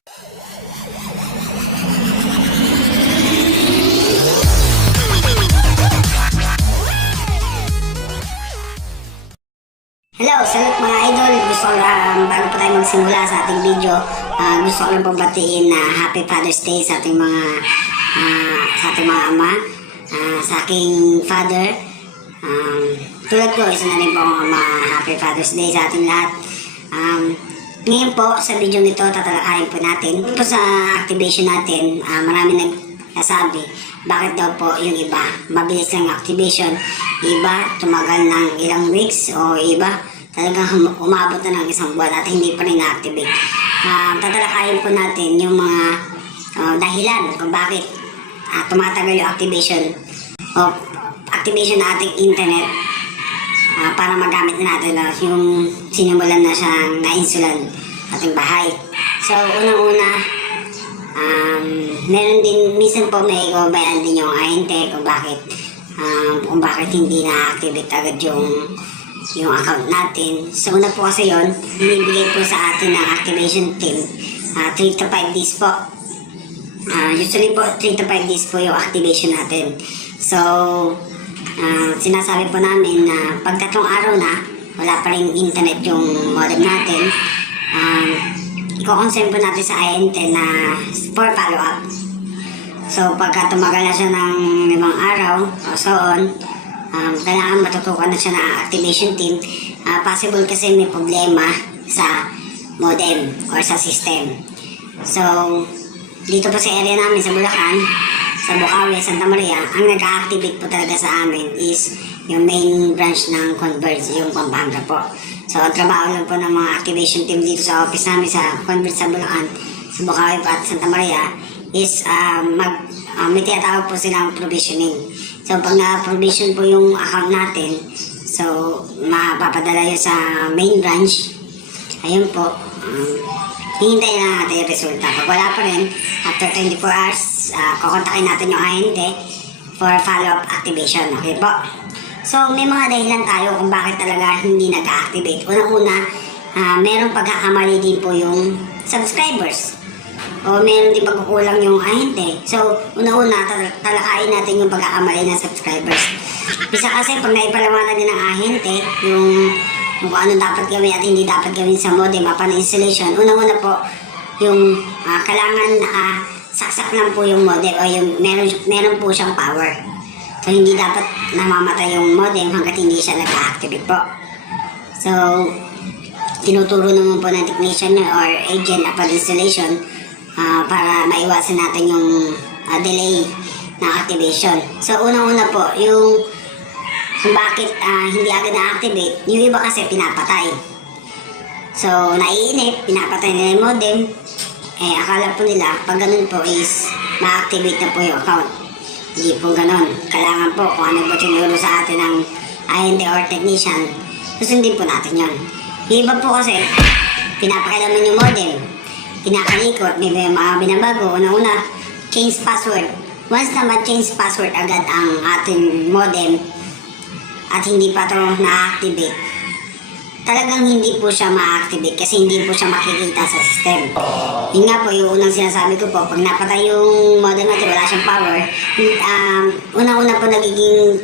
Hello, salut mga idol. Gusto ko bago pa tayo magsimula sa ating video, gusto ko lang pagbatiin na Happy Father's Day sa ating mga ama, sa aking father. Tulad ko, isa na rin po akong ama. Happy Father's Day sa ating lahat. Ngayon po, sa video nito, tatalakayin po natin. Po sa activation natin, marami nagsasabi, bakit daw po yung iba, mabilis lang activation, iba, tumagal ng ilang weeks, o iba, talagang umabot na ng isang buwan at hindi pa rin na-activate. Tatalakayin po natin yung mga dahilan kung bakit tumatagal yung activation o activation na ating internet para magamit na natin yung sinimulan na siyang na-insulan ating bahay. So, unang-una, meron din, minsan po may ikabayan din yung ahente kung bakit hindi na-activate agad yung account natin. So, una po kasi yun, binibigay po sa atin ng activation team 3 to 5 days po. Usually po, 3 to 5 days po yung activation natin. So, sinasabi po namin na pag 3 araw na, wala pa rin internet yung modem natin, i-concern po natin sa ahente na for follow-up. So, pagka tumagal na siya ng 5 araw o so on, kailangan matutukan na siya ng activation team. Possible kasi may problema sa modem or sa system. So, dito po sa area namin sa Bulacan, sa Bukawi, Santa Maria, ang nag-activate po talaga sa amin is yung main branch ng Converge, yung Pampanga po. So, trabaho lang po ng mga activation team dito sa office namin sa Converge sa Bulacan, sa Bukawi at Santa Maria is may tinatawag po silang provisioning. So, pag na-provision po yung account natin, so, mapapadala yun sa main branch. Ayun po, hihintayin na natin yung resulta. Pag wala pa rin, after 24 hours, kukontakin natin yung ahente for follow-up activation. Okay po? So, may mga dahilan tayo kung bakit talaga hindi nag-activate. Unang-una, merong pagkakamali din po yung subscribers. O meron din pagkukulang yung ahente. So, una-una, talakayin natin yung pagkakamali ng subscribers. Isa kasi, pag naipalawanan din ng ahente, yung kung ano dapat gawin at hindi dapat gawin sa modem upon installation, una-una po, yung kailangan saksak lang po yung modem o yung meron po siyang power. So, hindi dapat namamatay yung modem hanggat hindi siya nag-activate po. So, tinuturo naman po ng technician or agent upon installation para maiwasan natin yung delay na activation. So, unang-una po, yung kung bakit hindi agad na-activate, yung iba kasi pinapatay. So, naiinip, pinapatay nila yung modem, akala po nila, pag ganun po is ma-activate na po yung account. Hindi po ganun. Kailangan po, kung ano po tinuro sa atin ng ahente or technician, susundin po natin yun. Yung iba po kasi, pinapakailaman yung modem, kinakalikot, may mga binabago, una-una, change password. Once na ma-change password agad ang ating modem at hindi pa ito na-activate, talagang hindi po siya ma-activate kasi hindi po siya makikita sa system. Yun nga po, yung unang sinasabi ko po, pag napatay yung modem natin, wala siyang power, unang-una po nagiging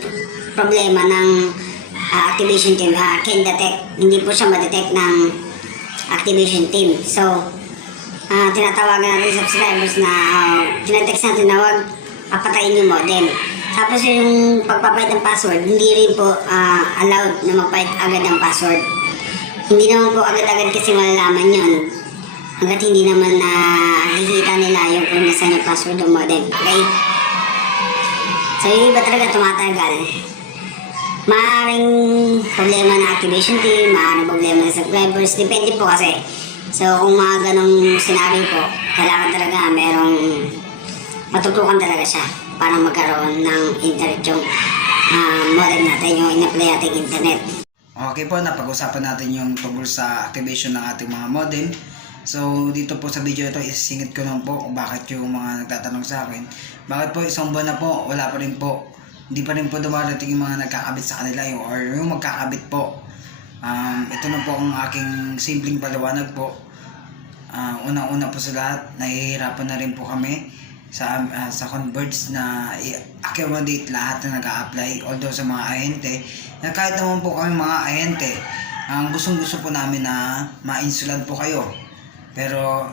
problema ng activation team, can detect, hindi po siya ma-detect ng activation team. So, tinatawagan natin subscribers na tinetext natin na huwag patayin yung modem. Tapos yung pagpapahit ng password, hindi rin po allowed na magpahit agad ng password. Hindi naman po agad-agad kasi malalaman yun hanggat hindi naman nakikita nila yung kung nasan yung password ng modem. Okay? So yung iba talaga tumatagal. Maaaring problema ng activation team, maaaring problema ng subscribers, depende po kasi. So kung mga ganong scenario po, kailangan talaga merong matutukan talaga siya para magkaroon ng internet yung modem natin, yung in-apply natin internet. Okay po, napag-usapan natin yung tungkol sa activation ng ating mga modem. So dito po sa video ito, isisingit ko lang po kung bakit yung mga nagtatanong sa akin, bakit po isang buwan na po, wala pa rin po, hindi pa rin po dumarating yung mga nagkakabit sa kanila or yung magkakabit po. Ito na po ang aking simpleng paliwanag po. unang-una po sa lahat, nahihirapan na rin po kami sa Converge na i-accommodate lahat na nag-a-apply. Although sa mga ahente, na kahit naman po kami mga ahente, ang gustong-gusto po namin na ma-insulan po kayo. Pero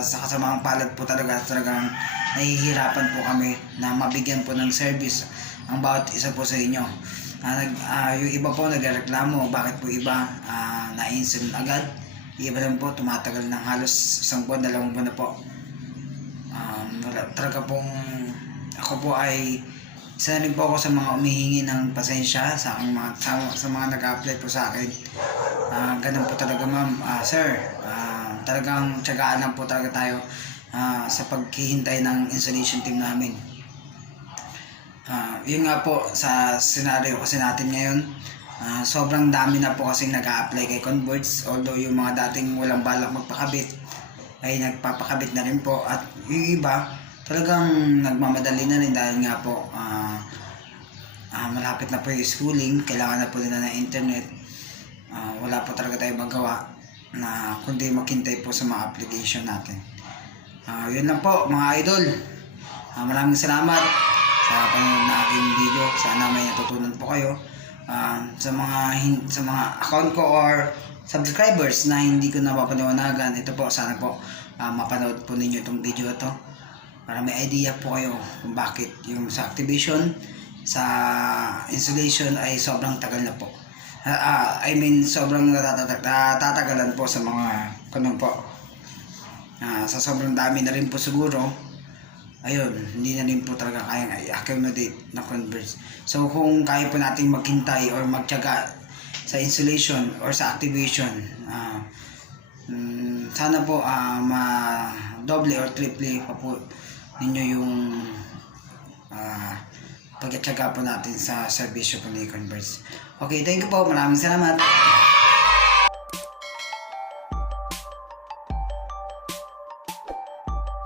sa kasamang palad po talagang nahihirapan po kami na mabigyan po ng service ang bawat isa po sa inyo. Yung iba po nagreklamo, bakit po iba na-insulin agad. Iba lang po, tumatagal ng halos 1 buwan, 2 buwan na po. Talaga pong ako po ay isa rin po ako sa mga umihingi ng pasensya sa aking sa mga nag-apply po sa akin. Ganun po talaga ma'am. Sir, talagang tiyagaan lang po talaga tayo sa paghihintay ng installation team namin. Yun nga po sa scenario kasi natin ngayon, sobrang dami na po kasing nag-a-apply kay Converge. Although yung mga dating walang balak magpakabit ay nagpapakabit na rin po, at yung iba talagang nagmamadali na rin dahil nga po malapit na po yung schooling, kailangan na po nila ng internet. Wala po talaga tayong magawa na kundi maghintay po sa mga application natin. Yun lang po mga idol. Maraming salamat sa panonood na aking video. Sana may natutunan po kayo. Sa mga account ko or subscribers na hindi ko napapaliwanagan, ito po, sana po mapanood po ninyo itong video ito para may idea po kayo kung bakit yung sa activation, sa installation ay sobrang tagal na po. Sobrang natatagalan po sa mga kanong po. Sa sobrang dami na rin po siguro, ayun, hindi na rin po talaga kayang i-accommodate na Converge. So kung kaya po natin maghintay or magtiyaga sa installation or sa activation, sana po ma-double or triple pa po ninyo yung pagtiyaga po natin sa serbisyo po ni Converge. Okay, thank you po. Maraming salamat.